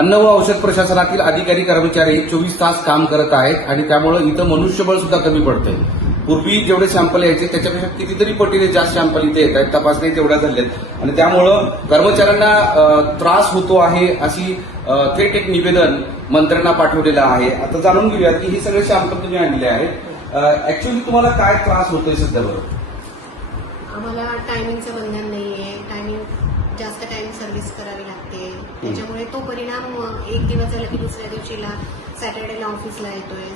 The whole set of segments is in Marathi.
अन्न व औषध प्रशासनातील अधिकारी कर्मचारी 24 तास काम करत आहेत आणि त्यामुळे इथं मनुष्यबळ सुद्धा कमी पडतंय. पूर्वी जेवढे सॅम्पल यायचे त्याच्यापेक्षा कितीतरी पटीने जास्त सॅम्पल इथे येत आहेत. तपासणी तेवढ्या झाल्यात आणि त्यामुळं कर्मचाऱ्यांना त्रास होतो आहे अशी थेट एक निवेदन मंत्र्यांना पाठवलेलं आहे. आता जाणून घेऊया की हे सगळे सॅम्पल तुम्ही आणले आहेत. ऍक्च्युअली तुम्हाला काय त्रास होतोय सध्या? बरोबर, आम्हाला टायमिंगचं बंधन नाहीये. टायमिंग जास्त टाइम सर्व्हिस करावी लागते. त्याच्यामुळे तो परिणाम एक दिवस झाला की दुसऱ्या दिवशीला सॅटर्डेला ऑफिसला येतोय.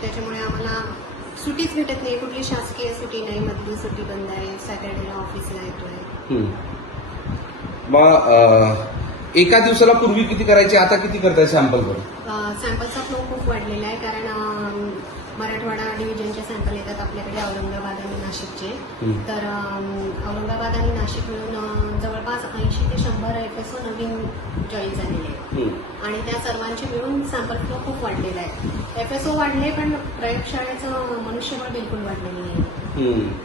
त्याच्यामुळे आम्हाला सुट्टीच भेटत नाही. कुठली शासकीय सुट्टी नाही, मधली सुट्टी बंद आहे. सॅटर्डेला ऑफिसला येतोय. मग एका दिवसाला पूर्वी किती करायचे, आता किती करताय सॅम्पल? सॅम्पलचा फ्लो खूप वाढलेला आहे, कारण मराठवाडा डिव्हिजनचे सॅम्पल येतात आपल्याकडे, औरंगाबाद आणि नाशिकचे. तर औरंगाबाद आणि नाशिक मिळून जवळपास 80 ते 100 FSO नवीन जॉईन झालेले आहेत आणि त्या सर्वांचे मिळून सॅम्पल फ्लो खूप वाढलेला आहे. FSO वाढले पण प्रयोगशाळेचं मनुष्यबळ बिलकुल वाढलेलं नाही.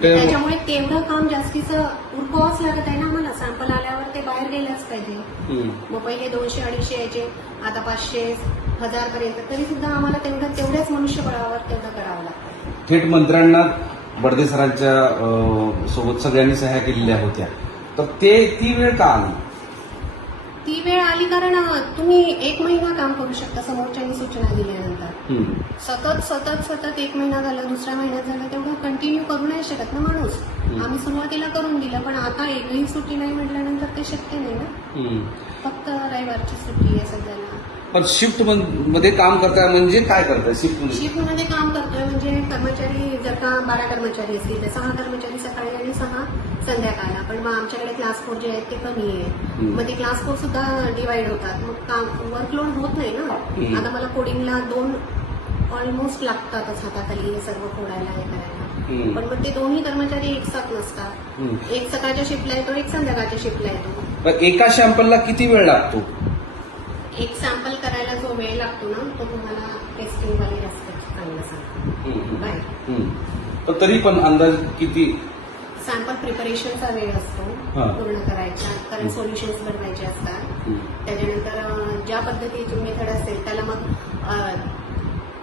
त्याच्यामुळे तेवढं काम जास्तीचं उरकावंच लागत आहे ना आम्हाला. सॅम्पल आल्यावर ते बाहेर गेलंच पाहिजे. मग पहिले 200-250 यायचे, आता 500-1000 पर्यंत, तरी सुद्धा आम्हाला तेवढ्याच मनुष्यबळावर तेवढं करावं लागतं. थेट मंत्र्यांना बर्दे सरांच्या सोबत सगळ्यांनी सह्या केलेल्या होत्या, तर ती वेळ का आली? ती वेळ आली कारण तुम्ही 1 महिना काम करू शकता समोरच्यानी सूचना दिल्यानंतर. सतत 1 महिना झाला, दुसऱ्या महिन्यात झाला, तेवढं कंटिन्यू करू नाही शकत ना माणूस. आम्ही सुरुवातीला करून दिलं, पण आता एकही सुट्टी नाही म्हटल्यानंतर ते शक्य नाही ना. फक्त रविवारची सुट्टी आहे सध्याला. पण शिफ्ट मध्ये काम करताय म्हणजे काय करताय? शिफ्टमध्ये काम करतोय म्हणजे कर्मचारी जर का 12 कर्मचारी असतील तर 6 कर्मचारी सकाळी आणि 6 संध्याकाळला. पण मग आमच्याकडे क्लास 4 जे आहेत ते कमी आहे. मग ते क्लास 4 सुद्धा डिवाइड होतात. मग काम वर्कलोड होत नाही ना. आता मला कोडिंगला 2 ऑलमोस्ट लागतातच हाताखाली सर्व फोडायला हे करायला. पण मग ते दोन्ही कर्मचारी एकसाथ नसतात. एक सकाळच्या शिफ्टला येतो, एक संध्याकाळच्या शिफ्टला येतो. एका सॅम्पलला किती वेळ लागतो? एक सॅम्पल करायला जो वेळ लागतो ना तो तुम्हाला टेस्टिंग वाले जास्त चांगलं सांगतो. तरी पण अंदाज किती? सॅम्पल प्रिपरेशनचा वेळ असतो पूर्ण करायचा, कारण सोल्युशन्स बनवायचे असतात. त्याच्यानंतर ज्या पद्धतीची मेथड असेल त्याला मग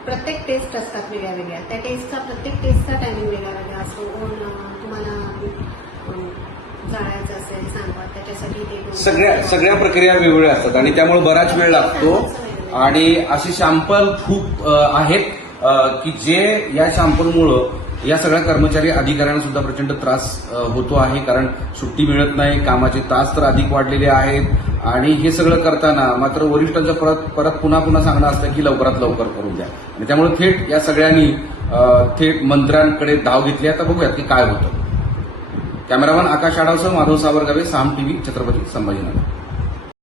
प्रत्येक टेस्ट असतात वेगळ्या वेगळ्या. त्या टेस्टचा प्रत्येक टेस्टचा टायमिंग वेगळा वेगळा असतो. तुम्हाला जाळायचं असेल सॅम्पल त्याच्यासाठी ते सगळ्या प्रक्रिया वेगवेगळ्या असतात आणि त्यामुळे बराच वेळ लागतो. आणि अशी सॅम्पल खूप आहेत की जे या सॅम्पलमुळं या सगळ्या कर्मचारी अधिकाऱ्यांना सुद्धा प्रचंड त्रास होतो आहे. कारण सुट्टी मिळत नाही, कामाचे तास तर अधिक वाढलेले आहेत आणि हे सगळं करताना मात्र वरिष्ठांचं परत पुन्हा सांगणं असतं की लवकरात लवकर करून द्या. आणि त्यामुळे थेट या सगळ्यांनी थेट मंत्र्यांकडे धाव घेतली. आता बघूयात की काय होतं. कॅमेरामॅन आकाश आढावसह माधव सावरगावे, साम टीव्ही, छत्रपती संभाजीनगर.